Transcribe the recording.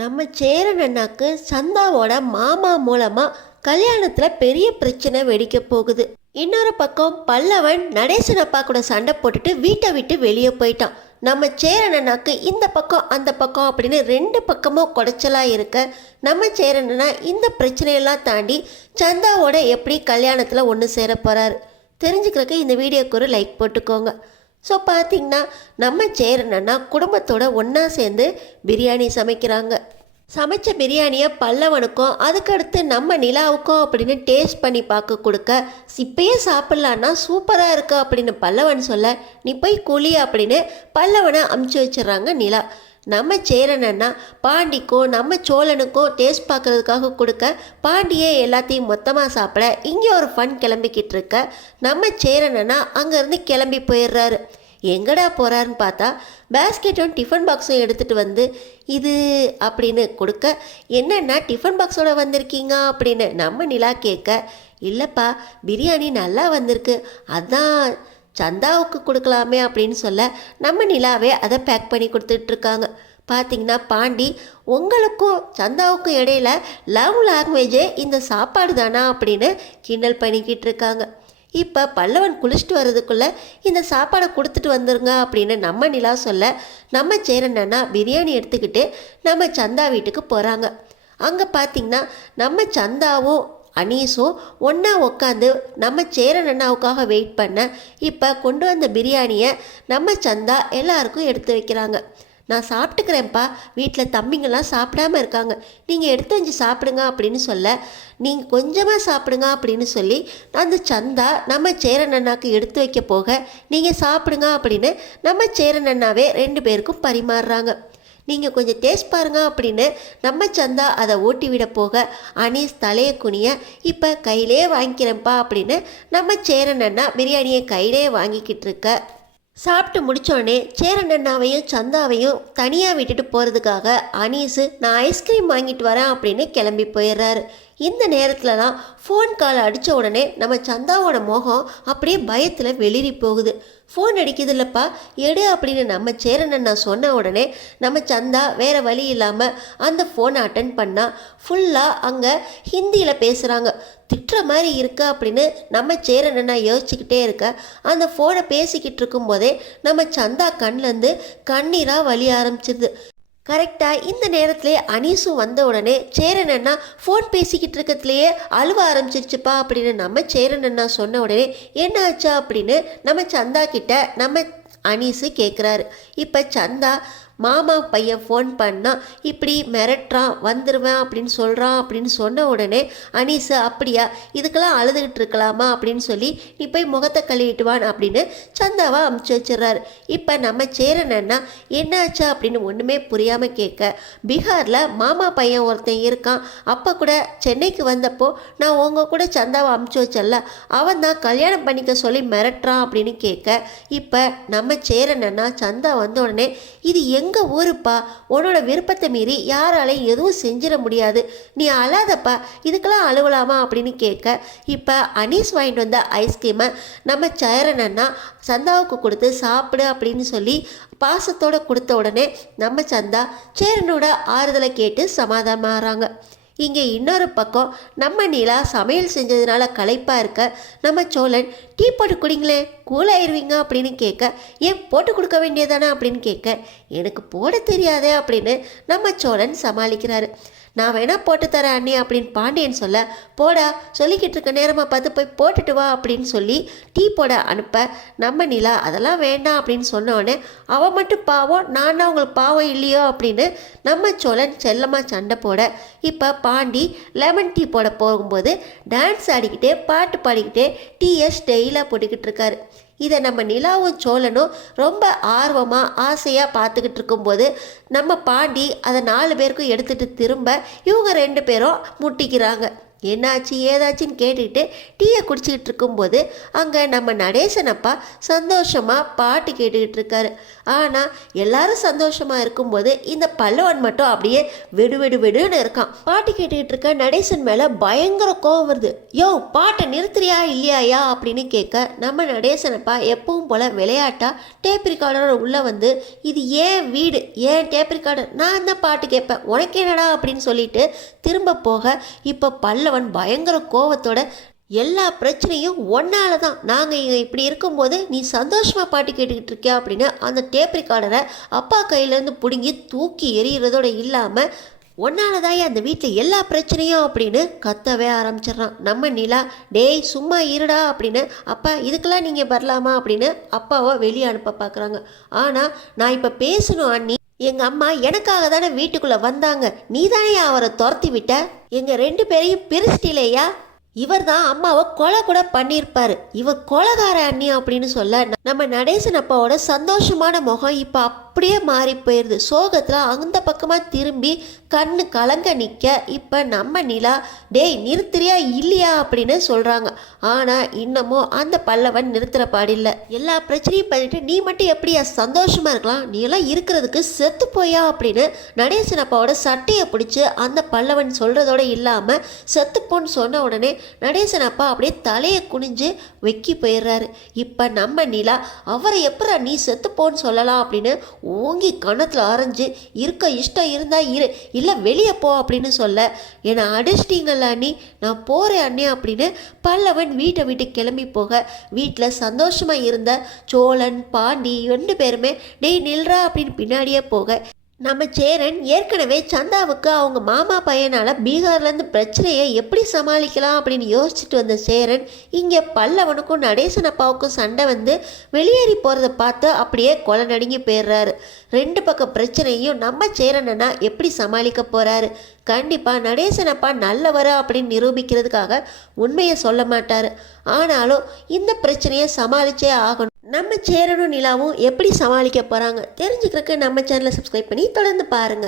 நம்ம சேரன் அண்ணாக்கு சந்தாவோட மாமா மூலமா கல்யாணத்துல பெரிய பிரச்சனை வெடிக்க போகுது. இன்னொரு பக்கம் பல்லவன் நடேசன் அப்பா கூட சண்டை போட்டுட்டு வீட்டை விட்டு வெளியே போயிட்டான். நம்ம சேரன் அண்ணாக்கு இந்த பக்கம் அந்த பக்கம் அப்படின்னு ரெண்டு பக்கமும் குடைச்சலா இருக்க, நம்ம சேரன் அண்ணா இந்த பிரச்சனையெல்லாம் தாண்டி சந்தாவோட எப்படி கல்யாணத்துல ஒன்று சேர போறாரு தெரிஞ்சுக்கிறதுக்கு இந்த வீடியோக்கு ஒரு லைக் போட்டுக்கோங்க. ஸோ பார்த்தீங்கன்னா நம்ம சேரன் அண்ணா குடும்பத்தோட ஒன்றா சேர்ந்து பிரியாணி சமைக்கிறாங்க. சமைச்ச பிரியாணியை பல்லவனுக்கும் அதுக்கடுத்து நம்ம நிலாவுக்கும் அப்படின்னு டேஸ்ட் பண்ணி பார்க்க கொடுக்க, இப்பயே சாப்பிட்லான்னா சூப்பராக இருக்கு அப்படின்னு பல்லவன் சொல்ல, நீ போய் குழி அப்படின்னு பல்லவனை அமுச்சு வச்சிடறாங்க நிலா. நம்ம சேரன் அண்ணா பாண்டிக்கும் நம்ம சோழனுக்கும் டேஸ்ட் பார்க்கறதுக்காக கொடுக்க, பாண்டியே எல்லாத்தையும் மொத்தமாக சாப்பிட இங்கே ஒரு ஃபன் கிளம்பிக்கிட்டு இருக்க, நம்ம சேரன் அண்ணா அங்கேருந்து கிளம்பி போயிடுறாரு. எங்கடா போகிறாருன்னு பார்த்தா பேஸ்கெட்டும் டிஃபன் பாக்ஸும் எடுத்துகிட்டு வந்து இது அப்படின்னு கொடுக்க, என்னென்னா டிஃபன் பாக்ஸோட வந்திருக்கீங்க அப்படின்னு நம்ம நிலா கேட்க, இல்லைப்பா பிரியாணி நல்லா வந்திருக்கு, அதான் சந்தாவுக்கு கொடுக்கலாமே அப்படின்னு சொல்ல, நம்ம நிலாவே அதை பேக் பண்ணி கொடுத்துட்ருக்காங்க. பார்த்தீங்கன்னா பாண்டி, உங்களுக்கும் சந்தாவுக்கும் இடையில லவ் லாங்குவேஜே இந்த சாப்பாடு தானா அப்படின்னு கிண்டல் பண்ணிக்கிட்டு இருக்காங்க. இப்போ பல்லவன் குளிச்சுட்டு வர்றதுக்குள்ளே இந்த சாப்பாடை கொடுத்துட்டு வந்துருங்க அப்படின்னு நம்ம நிலா சொல்ல, நம்ம சேரன் அண்ணா பிரியாணி எடுத்துக்கிட்டு நம்ம சந்தா வீட்டுக்கு போகிறாங்க. அங்கே பார்த்திங்கன்னா நம்ம சந்தாவும் அனீஸும் ஒன்றா உட்காந்து நம்ம சேரன் அண்ணாவுக்காக வெயிட் பண்ண, இப்போ கொண்டு வந்த பிரியாணியை நம்ம சந்தா எல்லாருக்கும் எடுத்து வைக்கிறாங்க. நான் சாப்பிட்டுக்கிறேன்ப்பா, வீட்டில் தம்பிங்கெல்லாம் சாப்பிடாம இருக்காங்க, நீங்கள் எடுத்து வச்சு சாப்பிடுங்க அப்படின்னு சொல்ல, நீங்கள் கொஞ்சமாக சாப்பிடுங்க அப்படின்னு சொல்லி அந்த சந்தா நம்ம சேரன் அண்ணாக்கு எடுத்து வைக்க போக, நீங்கள் சாப்பிடுங்க அப்படின்னு நம்ம சேரன் அண்ணாவே ரெண்டு பேருக்கும் பரிமாறுறாங்க. நீங்கள் கொஞ்சம் டேஸ்ட் பாருங்க அப்படின்னு நம்ம சந்தா அதை ஓட்டி விட போக, அனீஸ் தலையை குனிய, இப்போ கையிலே வாங்கிக்கிறேன்ப்பா அப்படின்னு நம்ம சேரன் அண்ணா பிரியாணியை கையிலே வாங்கிக்கிட்டு இருக்க, சாப்பிட்டு முடித்தோடனே சேரன் அண்ணாவையும் சந்தாவையும் தனியாக விட்டுட்டு போகிறதுக்காக அனீஸு நான் ஐஸ்கிரீம் வாங்கிட்டு வரேன் அப்படின்னு கிளம்பி போயிடுறாரு. இந்த நேரத்தில் தான் ஃபோன் கால் அடித்த உடனே நம்ம சந்தாவோட முகம் அப்படியே பயத்தில் வெளிரி போகுது. ஃபோன் அடிக்குது இல்லைப்பா, எடு அப்படின்னு நம்ம சேரன் அண்ணா சொன்ன உடனே நம்ம சந்தா வேறு வழி இல்லாமல் அந்த ஃபோனை அட்டன் பண்ணால் ஃபுல்லாக அங்கே ஹிந்தியில் பேசுகிறாங்க. திட்டுற மாதிரி இருக்கா அப்படின்னு நம்ம சேரன் அண்ணா யோசிச்சுக்கிட்டே இருக்க, அந்த ஃபோனை பேசிக்கிட்டு இருக்கும்போதே நம்ம சந்தா கண்ணிலேருந்து கண்ணீராக வலிய ஆரம்பிச்சிருது. கரெக்டாக இந்த நேரத்திலே அனீஸும் வந்த உடனே சேரன் அண்ணா ஃபோன் பேசிக்கிட்டு இருக்கிறதுலையே அழுவ ஆரம்பிச்சிருச்சுப்பா அப்படின்னு நம்ம சேரன் அண்ணா சொன்ன உடனே என்ன ஆச்சா அப்படின்னு நம்ம சந்தா கிட்ட நம்ம அனீஸு கேட்குறாரு. இப்போ சந்தா மாமா பையன் ஃபோன் பண்ணால் இப்படி மிரட்டுறான், வந்துடுவேன் அப்படின்னு சொல்கிறான் அப்படின்னு சொன்ன உடனே அனீஸு அப்படியா, இதுக்கெல்லாம் அழுதுகிட்டு இருக்கலாமா அப்படின்னு சொல்லி நீ போய் முகத்தை கழுவிட்டுவான் அப்படின்னு சந்தாவை அமுச்சு வச்சிடறாரு. இப்போ நம்ம சேரன் அண்ணா என்னாச்சா அப்படின்னு ஒன்றுமே புரியாமல் கேட்க, பீகாரில் மாமா பையன் ஒருத்தன் இருக்கான், அப்போ கூட சென்னைக்கு வந்தப்போ நான் உங்கள் கூட சந்தாவை அமுச்சு வச்சல, அவன் தான் கல்யாணம் பண்ணிக்க சொல்லி மிரட்டுறான் அப்படின்னு கேட்க, இப்போ நம்ம சேரன் அண்ணா சந்தா வந்த உடனே இது எங்கள் ஊருப்பா, உன்னோட விருப்பத்தை மீறி யாராலையும் எதுவும் செஞ்சிட முடியாது, நீ அழாதப்பா, இதுக்கெல்லாம் அழுவலாமா அப்படின்னு கேட்க, இப்போ அனீஸ் வாங்கிட்டு வந்த ஐஸ்கிரீமை நம்ம சேரன் அண்ணா சந்தாவுக்கு கொடுத்து சாப்பிடு அப்படின்னு சொல்லி பாசத்தோடு கொடுத்த உடனே நம்ம சந்தா சேரனோட ஆறுதலை கேட்டு சமாதானமாகறாங்க. இங்கே இன்னொரு பக்கம் நம்ம நிலா சமையல் செஞ்சதுனால களைப்பாக இருக்க, நம்ம சோழன் டீ போட்டு குடிங்களேன் கூலாயிருவீங்க அப்படின்னு கேட்க, ஏன் போட்டு கொடுக்க வேண்டியதானே அப்படின்னு கேட்க, எனக்கு போட தெரியாதே அப்படின்னு நம்ம சோழன் சமாளிக்கிறாரு. நான் வேணா போட்டு தரேன் அண்ணி அப்படின்னு பாண்டியன் சொல்ல, போடா சொல்லிக்கிட்டு இருக்க நேரமாக பார்த்து போய் போட்டுட்டு வா அப்படின்னு சொல்லி டீ போட அனுப்ப, நம்ம நிலா அதெல்லாம் வேண்டாம் அப்படின்னு சொன்னோடனே அவன் மட்டும் பாவம், நான் உங்களுக்கு பாவம் இல்லையோ அப்படின்னு நம்ம சோழன் செல்லமாக சண்டை போட, இப்போ பாண்டி லெமன் டீ போட போகும்போது டான்ஸ் ஆடிக்கிட்டே பாட்டு பாடிக்கிட்டே டீயை ஸ்டெயிலாக போட்டுக்கிட்டு இருக்காரு. இதை நம்ம நிலாவும் சோழனும் ரொம்ப ஆர்வமாக ஆசையாக பார்த்துக்கிட்டு இருக்கும்போது நம்ம பாண்டி அதை 4 பேருக்கும் எடுத்துகிட்டு திரும்ப இவங்க 2 பேரும் முட்டிக்கிறாங்க. என்னாச்சு ஏதாச்சுன்னு கேட்டுக்கிட்டு டீயை குடிச்சிக்கிட்டு இருக்கும்போது அங்கே நம்ம நடேசனப்பா சந்தோஷமாக பாட்டு கேட்டுக்கிட்டு இருக்காரு. ஆனால் எல்லாரும் சந்தோஷமாக இருக்கும்போது இந்த பல்லவன் மட்டும் அப்படியே வெடு வெடு வெடுன்னு இருக்கான். பாட்டு கேட்டுக்கிட்டு இருக்க நடேசன் மேலே பயங்கர கோவம் வருது. யோ பாட்டை நிறுத்துறியா இல்லையாயா அப்படின்னு கேட்க நம்ம நடேசனப்பா எப்பவும் போல் விளையாட்டா டேப் ரிகார்டர் உள்ளே வந்து இது ஏன் வீடு ஏன் டேப் ரிகார்டர் நான் தான் பாட்டு கேட்பேன் உனக்கு என்னடா அப்படின்னு சொல்லிட்டு திரும்ப போக இப்போ பல்லவன் பயங்கர கோவத்தோட எல்லா பிரச்சனையும் ஒன்னால தான் நாங்கள் இங்கே இப்படி இருக்கும்போது நீ சந்தோஷமாக பாட்டு கேட்டுக்கிட்டு இருக்கியா அப்படின்னு அந்த டேப் ரிகார்டரை அப்பா கையிலேருந்து பிடுங்கி தூக்கி எறிகிறதோட இல்லாமல் ஒன்னாலதாயே அந்த வீட்டில் எல்லா பிரச்சனையும் அப்படின்னு கத்தவே ஆரம்பிச்சிடுறான். நம்ம நிலா டேய் சும்மா இருடா அப்படின்னு அப்பா இதுக்கெல்லாம் நீங்கள் வரலாமா அப்படின்னு அப்பாவை வெளியே அனுப்ப பார்க்குறாங்க. ஆனால் நான் இப்போ பேசணும் அண்ணி, எங்கள் அம்மா எனக்காக தானே வீட்டுக்குள்ளே வந்தாங்க, நீ தானே அவரை துரத்தி விட்ட, எங்கள் 2 பேரையும் பிரிச்சிட்டிலேயா, இவர் தான் அம்மாவை கொலை கூட பண்ணியிருப்பாரு, இவர் கொலைகார அண்ணி அப்படின்னு சொல்ல நம்ம நடேசன் அப்பாவோட சந்தோஷமான முகம் இப்போ அப்படியே மாறி போயிடுது. சோகத்தில் அந்த பக்கமாக திரும்பி கண்ணு கலங்க நிற்க இப்போ நம்ம நிலா டேய் நிறுத்துறியா இல்லையா அப்படின்னு சொல்கிறாங்க. ஆனால் இன்னமும் அந்த பல்லவன் நிறுத்துகிற பாடில்லை. எல்லா பிரச்சனையும் பண்ணிட்டு நீ மட்டும் எப்படியா சந்தோஷமாக இருக்கலாம், நீ எல்லாம் இருக்கிறதுக்கு செத்து போயா அப்படின்னு நடேசன் அப்பாவோட சட்டையை பிடிச்சி அந்த பல்லவன் சொல்கிறதோட இல்லாமல் செத்துப்போன்னு சொன்ன உடனே நடேசன் அப்பா அப்படியே தலையை குனிஞ்சு வெக்கி போயிடுறாரு. இப்போ நம்ம நிலா அவரை எப்படா நீ செத்துப்போன்னு சொல்லலாம் அப்படின்னு ஓங்கி கணத்தில் ஆரஞ்சு இருக்க இஷ்டம் இருந்தா இரு இல்லை வெளியே போ அப்படின்னு சொல்ல என்னை அடிச்சிட்டிங்கல்ல அண்ணி நான் போகிறேன் அண்ணே அப்படின்னு பல்லவன் வீட்டை விட்டு கிளம்பி போக வீட்டில் சந்தோஷமாக இருந்த சோழன் பாண்டி 2 பேருமே டேய் நில்றா அப்படின்னு பின்னாடியே போக நம்ம சேரன் ஏற்கனவே சந்தாவுக்கு அவங்க மாமா பையனால் பீகார்லேருந்து பிரச்சனையை எப்படி சமாளிக்கலாம் அப்படின்னு யோசிச்சுட்டு வந்த சேரன் இங்கே பல்லவனுக்கும் நடேசன் அப்பாவுக்கும் சண்டை வந்து வெளியேறி போகிறத பார்த்து அப்படியே கொலை நடுங்கி போயிடுறாரு. 2 பக்கம் பிரச்சனையும் நம்ம சேரனா எப்படி சமாளிக்க போகிறாரு. கண்டிப்பாக நடேசன் அப்பா நல்லவர் அப்படின்னு நிரூபிக்கிறதுக்காக உண்மையை சொல்ல மாட்டார். ஆனாலும் இந்த பிரச்சனையை சமாளித்தே ஆகணும். நம்ம சேரனும் நிலாவும் எப்படி சமாளிக்க போகிறாங்க தெரிஞ்சுக்கிறதுக்கு நம்ம சேனலை சப்ஸ்கிரைப் பண்ணி தொடர்ந்து பாருங்கள்.